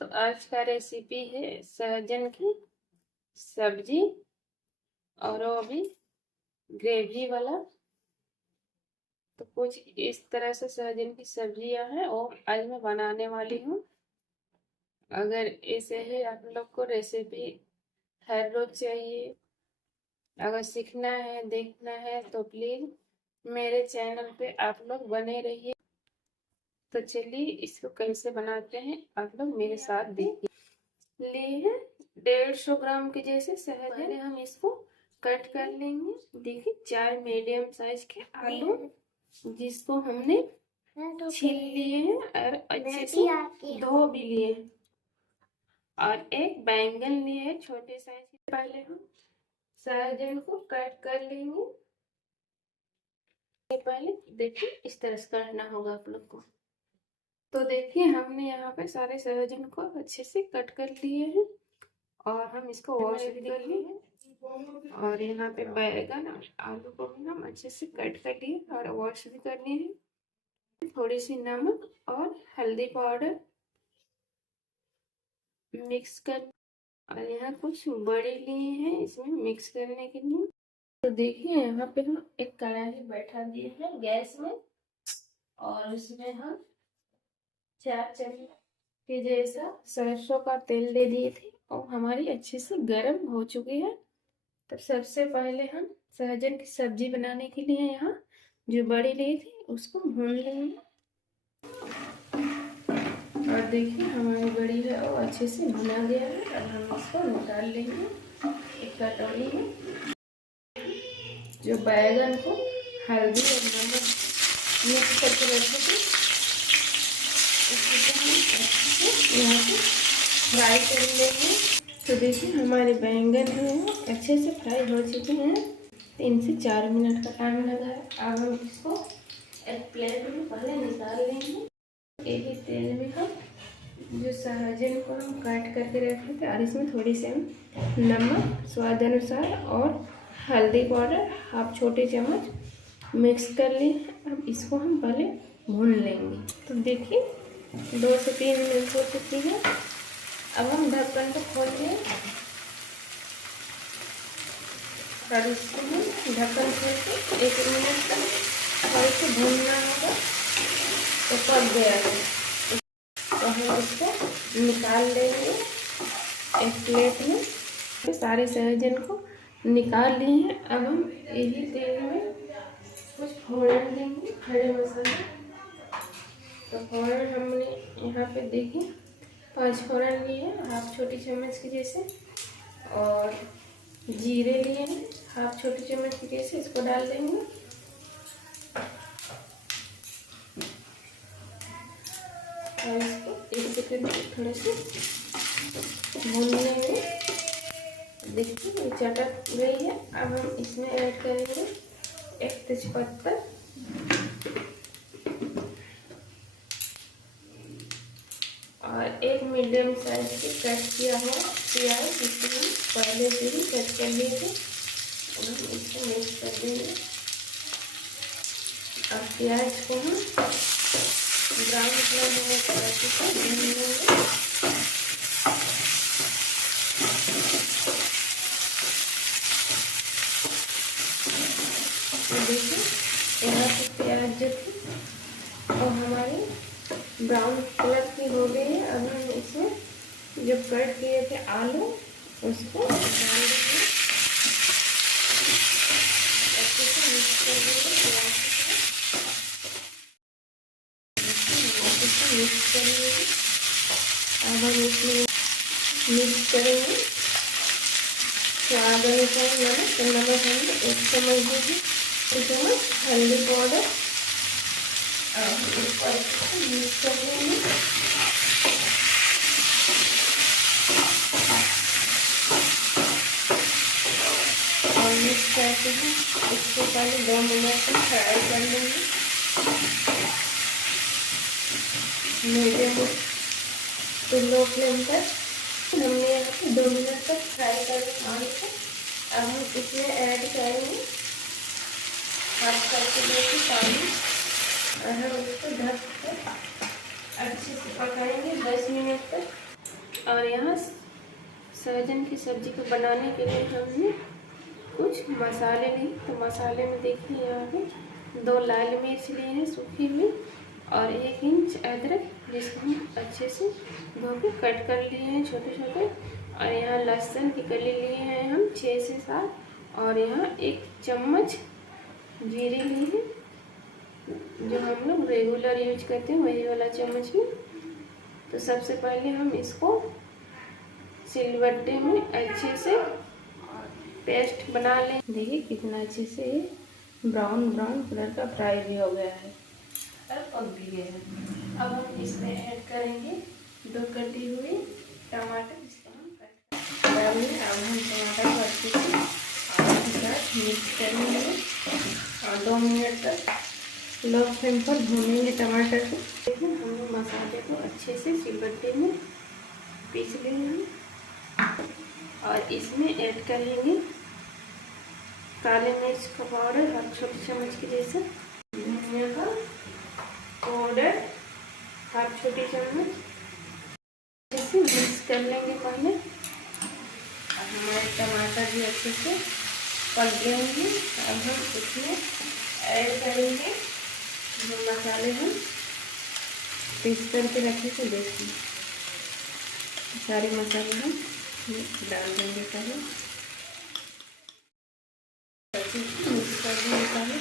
तो आज का रेसिपी है सहजन की सब्जी और वो भी ग्रेवी वाला। तो कुछ इस तरह से सहजन की सब्जियां हैं और आज मैं बनाने वाली हूँ। अगर ऐसे ही आप लोग को रेसिपी हर रोज चाहिए, अगर सीखना है देखना है तो प्लीज मेरे चैनल पे आप लोग बने रहिए। तो चलिए इसको कैसे बनाते हैं आप लोग मेरे साथ देखिए। लिए हैं 150 ग्राम के जैसे सहजन, हम इसको कट कर लेंगे। देखिए 4 मीडियम साइज के आलू जिसको हमने छील लिए हैं और अच्छे से धो भी लिए हैं, और एक बैंगन लिए हैं छोटे साइज के। पहले हम सहजन को कट कर लेंगे। पहले देखिए इस तरह से करना होगा आप लोग को। तो देखिए हमने यहाँ पे सारे सहजन को अच्छे से कट कर लिए हैं और हम इसको वॉश भी कर लिए हैं। और यहाँ पे बैगन और आलू को भी हम अच्छे से कट कर लिए और वॉश भी कर लिए हैं। थोड़ी सी नमक और हल्दी पाउडर मिक्स कर, और यहाँ कुछ बड़े लिए हैं इसमें मिक्स करने के लिए। तो देखिए यहाँ पे हम एक कढ़ाई बैठा दिए हैं गैस में, और उसमें हम 4 चम्मच के जैसा सरसों का तेल दे दिए थे और हमारी अच्छे से गर्म हो चुकी है। तो सबसे पहले हम सहजन की सब्जी बनाने के लिए यहाँ जो बड़ी ली थी उसको भून लेंगे। और देखिए हमारी बड़ी है वो अच्छे से भुना गया है। अब हम इसको निकाल लेंगे एक कटोरी में। जो बैगन को हल्दी और नमक मिक्स करके रखे थे उसको हम अच्छे से यहाँ पे फ्राई कर लेंगे। तो देखिए हमारे बैंगन हैं वो अच्छे से फ्राई हो चुके हैं। 3 से 4 मिनट का टाइम लगा है। अब हम इसको एक प्लेट में पहले निकाल लेंगे। एक ही तेल में हम जो सहजन को हम काट करके रखे थे और इसमें थोड़ी सी हम नमक स्वाद अनुसार और हल्दी पाउडर 1/2 छोटे चम्मच मिक्स कर लिए। अब इसको हम पहले भून लेंगे। तो देखिए 2 से 3 मिनट हो चुकी है। अब हम ढक्कन को खोल लें और इसको हम ढक्कन खोल के 1 मिनट तक और इसे भूनना होगा। तो पक गया है तो हम इसको निकाल लेंगे एक प्लेट में। तो सारे सहजन को निकाल लिए हैं। अब हम यही तेल में कुछ फोड़न देंगे खड़े मसाले। तो फोड़न हमने यहाँ पे देखिए 5 फोड़न लिए हैं 1/2 छोटी चम्मच के जैसे, और जीरे लिए हैं 1/2 छोटी चम्मच के जैसे, इसको डाल देंगे। और इसको 1 सेकंड थोड़े से भून लेंगे। देखिए ये चटक गई है। अब हम इसमें ऐड करेंगे एक तेजपत्ता और एक मीडियम साइज के कट किया हुआ प्याज, जिसको हम पहले से ही कट कर लिए थे। अब हम इसको मिक्स कर देंगे। अब प्याज को हम ब्राउन कलर होने तक अच्छे से भून लेंगे। तो देखिए यहाँ पे प्याज जो थी और हमारी ब्राउन कलर की हो गई है। अब हम इसमें जो कट किए थे आलू उसको डाल देंगे, अच्छे से मिक्स कर देंगे। मिक्स करेंगे। अब हम इसमें मिक्स करेंगे स्वाद अनुसार नमक। तो नमक हम 1 चम्मच देंगे, 1 चम्मच हल्दी पाउडर और इसको अच्छे से मिक्स कर देंगे। और मिक्स करके हम इसको पहले 2 मिनट तक फ्राई कर लेंगे मीडियम टू लो फ्लेम पर। हमने यहाँ पे 2 मिनट तक फ्राई कर आलू को। अब हम इसमें ऐड करेंगे 1/2 कप के पानी और हम इसको ढक कर अच्छे से पकाएंगे 10 मिनट तक। और यहाँ सहजन की सब्जी को बनाने के लिए हमने कुछ मसाले लिए। तो मसाले में देखिए यहाँ पे 2 लाल मिर्च लिए हैं सूखी हुई और 1 इंच अदरक, जिसको हम अच्छे से धो के कट कर लिए हैं छोटे छोटे। और यहाँ लहसुन की कली लिए हैं हम 6 से 7 और यहाँ 1 चम्मच जीरे लिए हैं जो हम लोग रेगुलर यूज करते हैं, वही वाला चम्मच में। तो सबसे पहले हम इसको सिलबट्टे में अच्छे से पेस्ट बना लें। देखिए कितना अच्छे से ब्राउन ब्राउन कलर का फ्राई भी हो गया है और पक भी गया है। अब हम इसमें ऐड करेंगे 2 कटी हुई टमाटर, जिसको हम कट डालेंगे। अब हम टमाटर को अच्छे से के साथ मिक्स करेंगे और 2 मिनट तक लो फ्लेम पर भूनेंगे टमाटर को। देखिए हम मसाले को अच्छे से सिलबट्टे में पीस लेंगे और इसमें ऐड करेंगे काले मिर्च का पाउडर, हर छोटी चम्मच के जैसे, धनिया का पाउडर हर छोटी चम्मच, अच्छे से मिक्स कर लेंगे पहले। अब हमारे टमाटर भी अच्छे से पक जाएंगे। अब हम इसमें ऐड करेंगे जो मसाले हम पीस करके रखे थे। देखिए सारे मसाले हम डाल देंगे पहले, मिक्स कर देंगे पहले।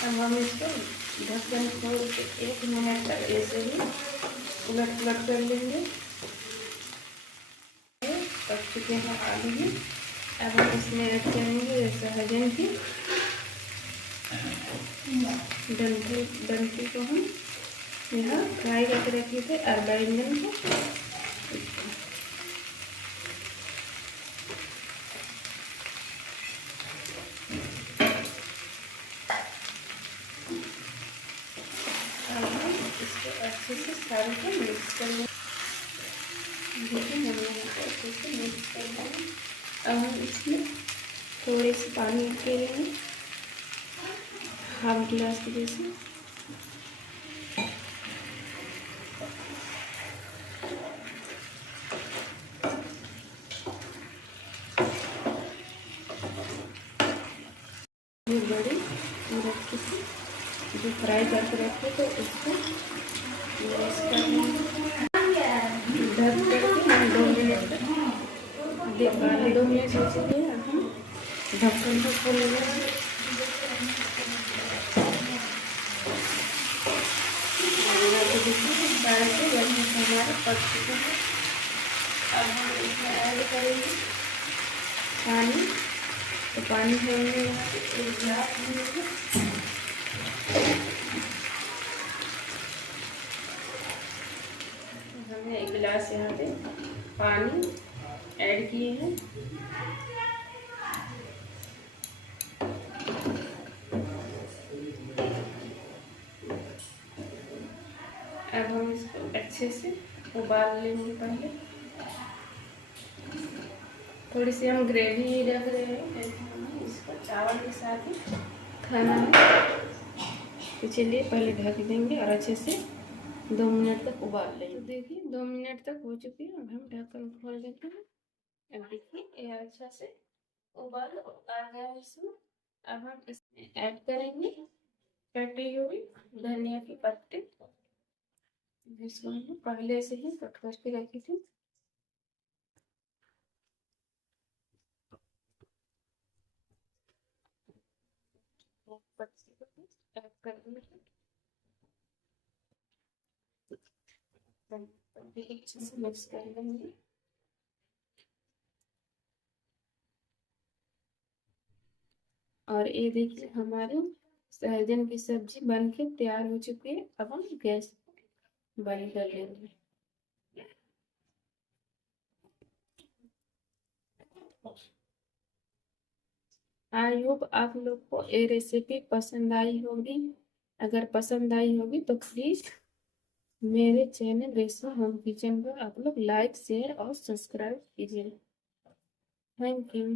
अब हम इसको ढक्कन खोल के 1 मिनट तक ऐसे ही उलट पुलट कर लेंगे। पक चुके हैं आलू भी। अब हम इसमें ऐड करेंगे सहजन की डंठी को हम यहाँ फ्राई करके रखे थे और बैंगन को। अब हम इसको अच्छे से सारे को मिक्स कर लेंगे। देखिए हमने अच्छे से मिक्स कर लिया। अब हम इसमें थोड़े से पानी के लिए 1/2 गिलास के जैसे ये बड़ी रखी थी जो फ्राई करके रखे तो उसको मिक्स कर लेंगे। ढक करके हम 2 मिनट तक 2 मिनट हो चुके हैं। अब हम ढक्कन को खोल लेंगे। हमारे पक चुके हैं। अब हम इसमें ऐड करेंगे पानी। तो पानी हमने यहाँ पे 1 गिलास लिया। हमने 1 गिलास यहाँ पे पानी ऐड किए हैं। अब हम इसको अच्छे से उबाल लेंगे। पहले थोड़ी सी हम ग्रेवी रख रहे हैं, हमें इसको चावल के साथ ही खाना है। तो चलिए पहले ढक देंगे और अच्छे से 2 मिनट तक उबाल लेंगे। तो देखिए 2 मिनट तक हो चुके हैं। अब हम ढक्कन खोल देते हैं। अब देखिए ये अच्छा से उबाल आ गया है इसमें। अब हम इसमें ऐड करेंगे कटी हुई धनिया की पत्ती, जिसको हम पहले से ही कट करके रखी थी। पत्ती को ऐड कर देंगे। पत्ती को अच्छे से मिक्स कर लेंगे। और ये देखिए हमारे सहजन की सब्जी बनके तैयार हो चुकी है। अब हम गैस बंद कर लेंगे। आई होप आप लोग को ये रेसिपी पसंद आई होगी। अगर पसंद आई होगी तो प्लीज मेरे चैनल रेशमा होम किचन को आप लोग लाइक शेयर और सब्सक्राइब कीजिए। Thank you.